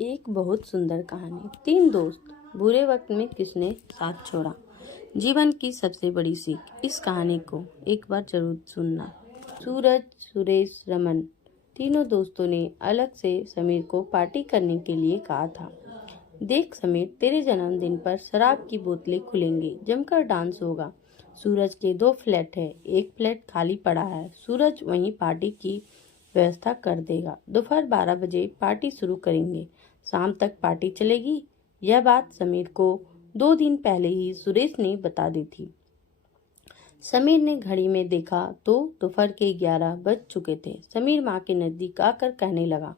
एक बहुत सुंदर कहानी। तीन दोस्त, बुरे वक्त में किसने साथ छोड़ा। जीवन की सबसे बड़ी सीख। इस कहानी को एक बार जरूर सुनना। सूरज, सुरेश, रमन तीनों दोस्तों ने अलग से समीर को पार्टी करने के लिए कहा था। देख समीर, तेरे जन्मदिन पर शराब की बोतलें खुलेंगी, जमकर डांस होगा। सूरज के 2 फ्लैट है, एक फ्लैट खाली पड़ा है। सूरज वहीं पार्टी की व्यवस्था कर देगा। दोपहर 12 बजे पार्टी शुरू करेंगे, शाम तक पार्टी चलेगी। यह बात समीर को 2 दिन पहले ही सुरेश ने बता दी थी। समीर ने घड़ी में देखा तो दोपहर के 11 बज चुके थे। समीर माँ के नजदीक आकर कहने लगा,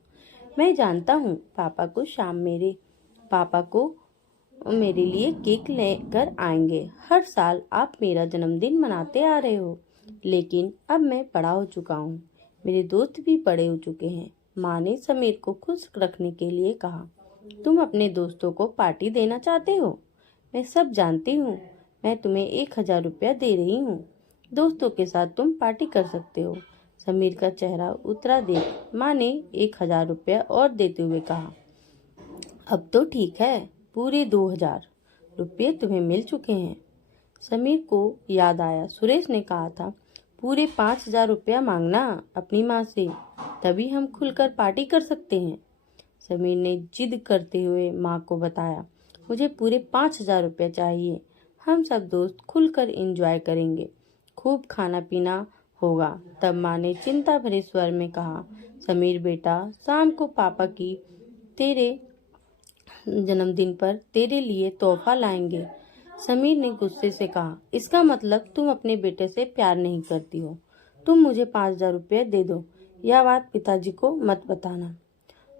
मैं जानता हूँ पापा को मेरे लिए केक लेकर आएंगे। हर साल आप मेरा जन्मदिन मनाते आ रहे हो, लेकिन अब मैं बड़ा हो चुका हूँ, मेरे दोस्त भी बड़े हो चुके हैं। माँ ने समीर को खुश रखने के लिए कहा, तुम अपने दोस्तों को पार्टी देना चाहते हो, मैं सब जानती हूँ। मैं तुम्हें 1000 रुपया दे रही हूँ, दोस्तों के साथ तुम पार्टी कर सकते हो। समीर का चेहरा उतरा देख माँ ने 1000 रुपया और देते हुए कहा, अब तो ठीक है, पूरे 2000 रुपये तुम्हें मिल चुके हैं। समीर को याद आया, सुरेश ने कहा था पूरे 5000 रुपया मांगना अपनी माँ से, तभी हम खुलकर पार्टी कर सकते हैं। समीर ने जिद करते हुए माँ को बताया, मुझे पूरे 5000 रुपया चाहिए, हम सब दोस्त खुलकर एंजॉय करेंगे, खूब खाना पीना होगा। तब माँ ने चिंता भरे स्वर में कहा, समीर बेटा, शाम को पापा की तेरे जन्मदिन पर तेरे लिए तोहफा लाएंगे। समीर ने गुस्से से कहा, इसका मतलब तुम अपने बेटे से प्यार नहीं करती हो। तुम मुझे 5000 रुपये दे दो, यह बात पिताजी को मत बताना।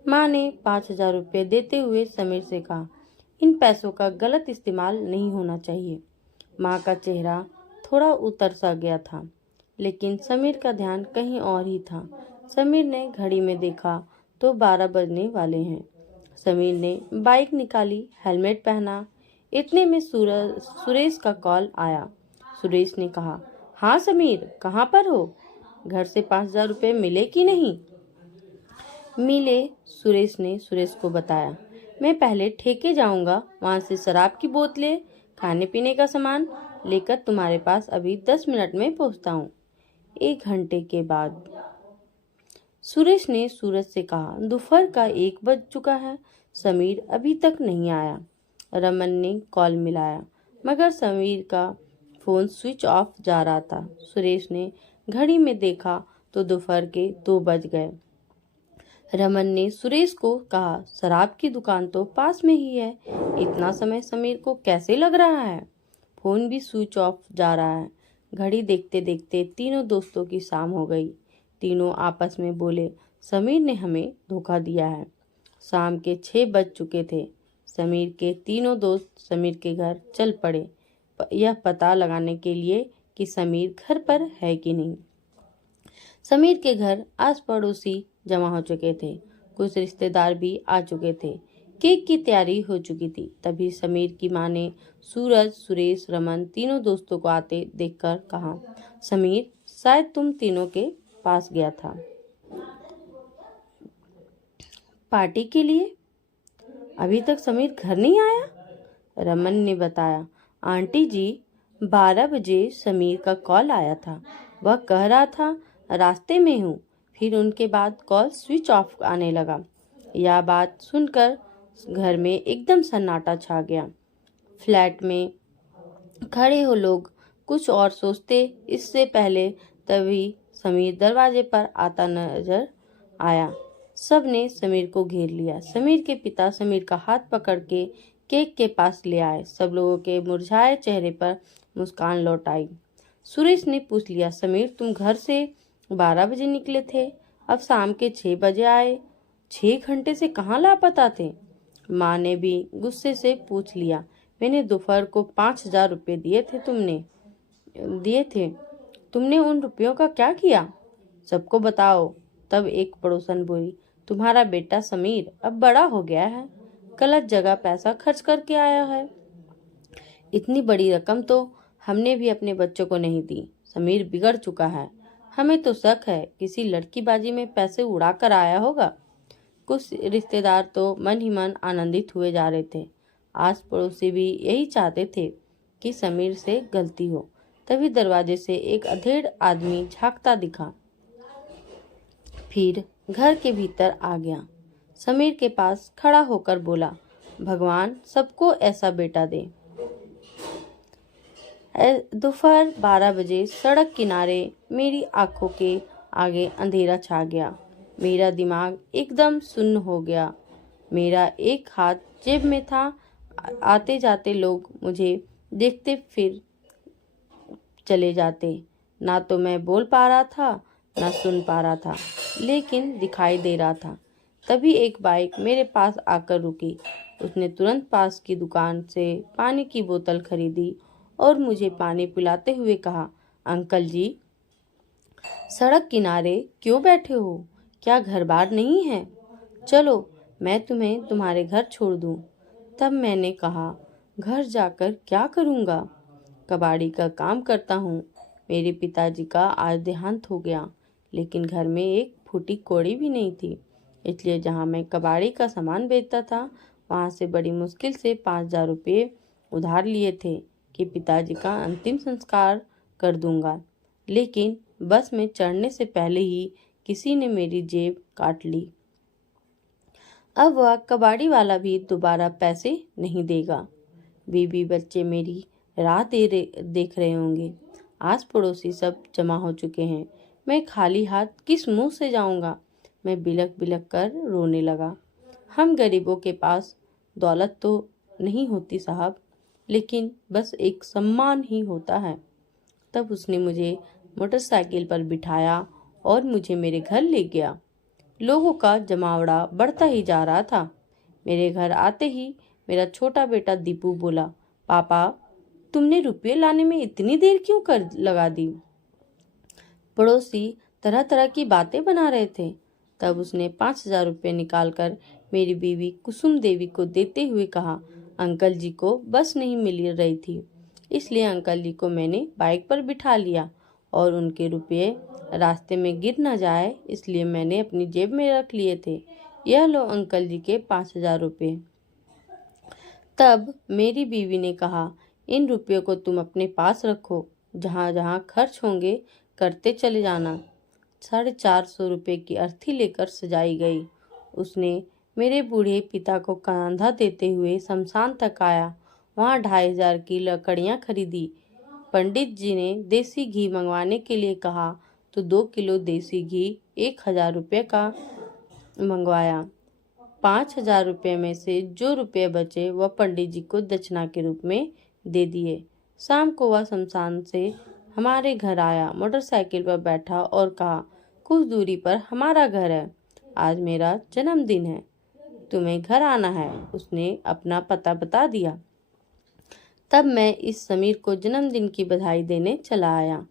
माँ ने 5000 रुपये देते हुए समीर से कहा, इन पैसों का गलत इस्तेमाल नहीं होना चाहिए। माँ का चेहरा थोड़ा उतर सा गया था, लेकिन समीर का ध्यान कहीं और ही था। समीर ने घड़ी में देखा तो 12 बजने वाले हैं। समीर ने बाइक निकाली, हेलमेट पहना। इतने में सुरेश का कॉल आया। सुरेश ने कहा, हाँ समीर, कहाँ पर हो? घर से 5000 रुपये मिले कि नहीं? मिले, सुरेश को बताया। मैं पहले ठेके जाऊंगा, वहां से शराब की बोतलें, खाने पीने का सामान लेकर तुम्हारे पास अभी 10 मिनट में पहुंचता हूँ। 1 घंटे के बाद सुरेश ने सूरज से कहा, दोपहर का 1 बज चुका है, समीर अभी तक नहीं आया। रमन ने कॉल मिलाया, मगर समीर का फोन स्विच ऑफ जा रहा था। सुरेश ने घड़ी में देखा तो दोपहर के 2 बज गए। रमन ने सुरेश को कहा, शराब की दुकान तो पास में ही है, इतना समय समीर को कैसे लग रहा है? फोन भी स्विच ऑफ जा रहा है। घड़ी देखते देखते तीनों दोस्तों की शाम हो गई। तीनों आपस में बोले, समीर ने हमें धोखा दिया है। शाम के 6 बज चुके थे। समीर के तीनों दोस्त समीर के घर चल पड़े, यह पता लगाने के लिए कि समीर घर पर है कि नहीं। समीर के घर आस पड़ोसी जमा हो चुके थे, कुछ रिश्तेदार भी आ चुके थे। केक की तैयारी हो चुकी थी। तभी समीर की माँ ने सूरज, सुरेश, रमन तीनों दोस्तों को आते देखकर कहा, समीर शायद तुम तीनों के पास गया था पार्टी के लिए, अभी तक समीर घर नहीं आया। रमन ने बताया, आंटी जी, 12 बजे समीर का कॉल आया था, वह कह रहा था रास्ते में हूँ, फिर उनके बाद कॉल स्विच ऑफ आने लगा। यह बात सुनकर घर में एकदम सन्नाटा छा गया। फ्लैट में खड़े हो लोग कुछ और सोचते इससे पहले तभी समीर दरवाजे पर आता नजर आया। सब ने समीर को घेर लिया। समीर के पिता समीर का हाथ पकड़ के केक के पास ले आए। सब लोगों के मुरझाए चेहरे पर मुस्कान लौट आई। सुरेश ने पूछ लिया, समीर तुम घर से 12 बजे निकले थे, अब शाम के 6 बजे आए, 6 घंटे से कहाँ लापता थे? माँ ने भी गुस्से से पूछ लिया, मैंने दोपहर को 5000 रुपये दिए थे, तुमने उन रुपयों का क्या किया? सबको बताओ। तब एक पड़ोसन बोली, तुम्हारा बेटा समीर अब बड़ा हो गया है, गलत जगह पैसा खर्च करके आया है। इतनी बड़ी रकम तो हमने भी अपने बच्चों को नहीं दी। समीर बिगड़ चुका है, हमें तो शक है किसी लड़कीबाजी में पैसे उड़ा कर आया होगा। कुछ रिश्तेदार तो मन ही मन आनंदित हुए जा रहे थे। आस पड़ोसी भी यही चाहते थे कि समीर से गलती हो। तभी दरवाजे से एक अधेड़ आदमी झांकता दिखा, फिर घर के भीतर आ गया। समीर के पास खड़ा होकर बोला, भगवान सबको ऐसा बेटा दे। दोपहर 12 बजे सड़क किनारे मेरी आंखों के आगे अंधेरा छा गया। मेरा दिमाग एकदम सुन्न हो गया। मेरा एक हाथ जेब में था। आते जाते लोग मुझे देखते फिर चले जाते। ना तो मैं बोल पा रहा था, ना सुन पा रहा था, लेकिन दिखाई दे रहा था। तभी एक बाइक मेरे पास आकर रुकी। उसने तुरंत पास की दुकान से पानी की बोतल खरीदी और मुझे पानी पिलाते हुए कहा, अंकल जी, सड़क किनारे क्यों बैठे हो? क्या घर बार नहीं है? चलो मैं तुम्हें तुम्हारे घर छोड़ दूं। तब मैंने कहा, घर जाकर क्या करूंगा? कबाड़ी का काम करता हूँ। मेरे पिताजी का आज देहांत हो गया, लेकिन घर में एक फूटी कौड़ी भी नहीं थी। इसलिए जहाँ मैं कबाड़ी का सामान बेचता था, वहाँ से बड़ी मुश्किल से 5,000 रुपये उधार लिए थे कि पिताजी का अंतिम संस्कार कर दूंगा। लेकिन बस में चढ़ने से पहले ही किसी ने मेरी जेब काट ली। अब वह कबाड़ी वाला भी दोबारा पैसे नहीं देगा। बीबी बच्चे मेरी राह देख रहे होंगे। आस पड़ोसी सब जमा हो चुके हैं। मैं खाली हाथ किस मुंह से जाऊंगा? मैं बिलक बिलक कर रोने लगा। हम गरीबों के पास दौलत तो नहीं होती साहब, लेकिन बस एक सम्मान ही होता है। तब उसने मुझे मोटरसाइकिल पर बिठाया और मुझे मेरे घर ले गया। लोगों का जमावड़ा बढ़ता ही जा रहा था। मेरे घर आते ही मेरा छोटा बेटा दीपू बोला, पापा तुमने रुपये लाने में इतनी देर क्यों कर लगा दी? पड़ोसी तरह तरह की बातें बना रहे थे। तब उसने 5,000 रुपये निकालकर मेरी बीवी कुसुम देवी को देते हुए कहा, अंकल जी को बस नहीं मिल रही थी, इसलिए अंकल जी को मैंने बाइक पर बिठा लिया और उनके रुपये रास्ते में गिर न जाए इसलिए मैंने अपनी जेब में रख लिए थे। यह लो अंकल जी के 5,000 रुपये। तब मेरी बीवी ने कहा, इन रुपयों को तुम अपने पास रखो, जहाँ जहाँ खर्च होंगे करते चले जाना। 450 रुपये की अर्थी लेकर सजाई गई। उसने मेरे बूढ़े पिता को कंधा देते हुए शमशान तक आया। वहाँ 2,500 की लकड़ियाँ खरीदी। पंडित जी ने देसी घी मंगवाने के लिए कहा तो 2 किलो देसी घी 1,000 रुपये का मंगवाया। 5,000 रुपये में से जो रुपये बचे वह पंडित जी को दक्षिणा के रूप में दे दिए। शाम को वह शमशान से हमारे घर आया, मोटरसाइकिल पर बैठा और कहा, कुछ दूरी पर हमारा घर है, आज मेरा जन्मदिन है, तुम्हें घर आना है। उसने अपना पता बता दिया। तब मैं इस समीर को जन्मदिन की बधाई देने चला आया।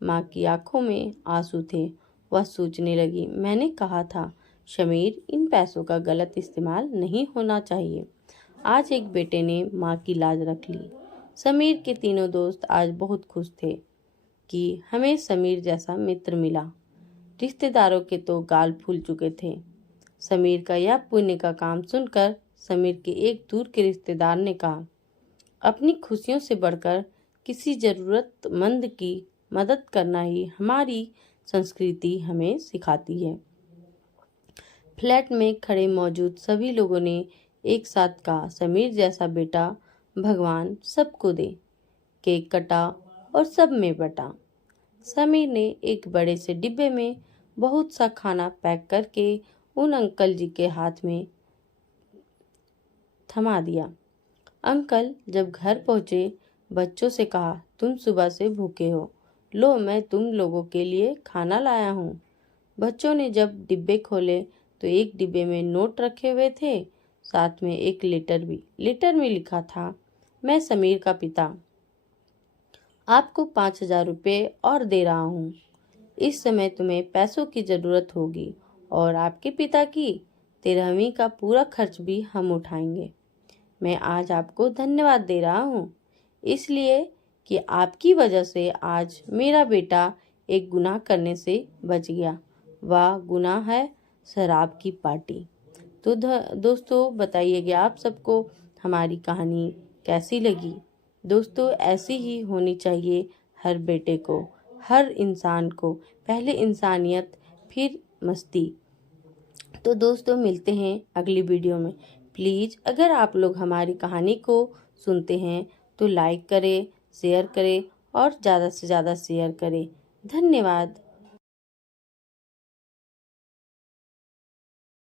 माँ की आंखों में आंसू थे। वह सोचने लगी, मैंने कहा था समीर, इन पैसों का गलत इस्तेमाल नहीं होना चाहिए। आज एक बेटे ने माँ की लाज रख ली। समीर के तीनों दोस्त आज बहुत खुश थे कि हमें समीर जैसा मित्र मिला। रिश्तेदारों के तो गाल फूल चुके थे। समीर का यह पुण्य का काम सुनकर समीर के एक दूर के रिश्तेदार ने कहा, अपनी खुशियों से बढ़कर किसी जरूरतमंद की मदद करना ही हमारी संस्कृति हमें सिखाती है। फ्लैट में खड़े मौजूद सभी लोगों ने एक साथ कहा, समीर जैसा बेटा भगवान सबको दे। केक कटा और सब में बटा। समीर ने एक बड़े से डिब्बे में बहुत सा खाना पैक करके उन अंकल जी के हाथ में थमा दिया। अंकल जब घर पहुंचे, बच्चों से कहा, तुम सुबह से भूखे हो, लो मैं तुम लोगों के लिए खाना लाया हूँ। बच्चों ने जब डिब्बे खोले तो एक डिब्बे में नोट रखे हुए थे, साथ में एक लेटर भी। लेटर में लिखा था, मैं समीर का पिता आपको 5,000 रुपये और दे रहा हूँ। इस समय तुम्हें पैसों की ज़रूरत होगी और आपके पिता की 13वीं का पूरा खर्च भी हम उठाएंगे। मैं आज आपको धन्यवाद दे रहा हूँ, इसलिए कि आपकी वजह से आज मेरा बेटा एक गुनाह करने से बच गया। वह गुनाह है शराब की पार्टी। तो दोस्तों बताइएगा आप सबको हमारी कहानी कैसी लगी। दोस्तों ऐसी ही होनी चाहिए हर बेटे को, हर इंसान को, पहले इंसानियत फिर मस्ती। तो दोस्तों मिलते हैं अगली वीडियो में। प्लीज़ अगर आप लोग हमारी कहानी को सुनते हैं तो लाइक करें, शेयर करें और ज़्यादा से ज़्यादा शेयर करें। धन्यवाद।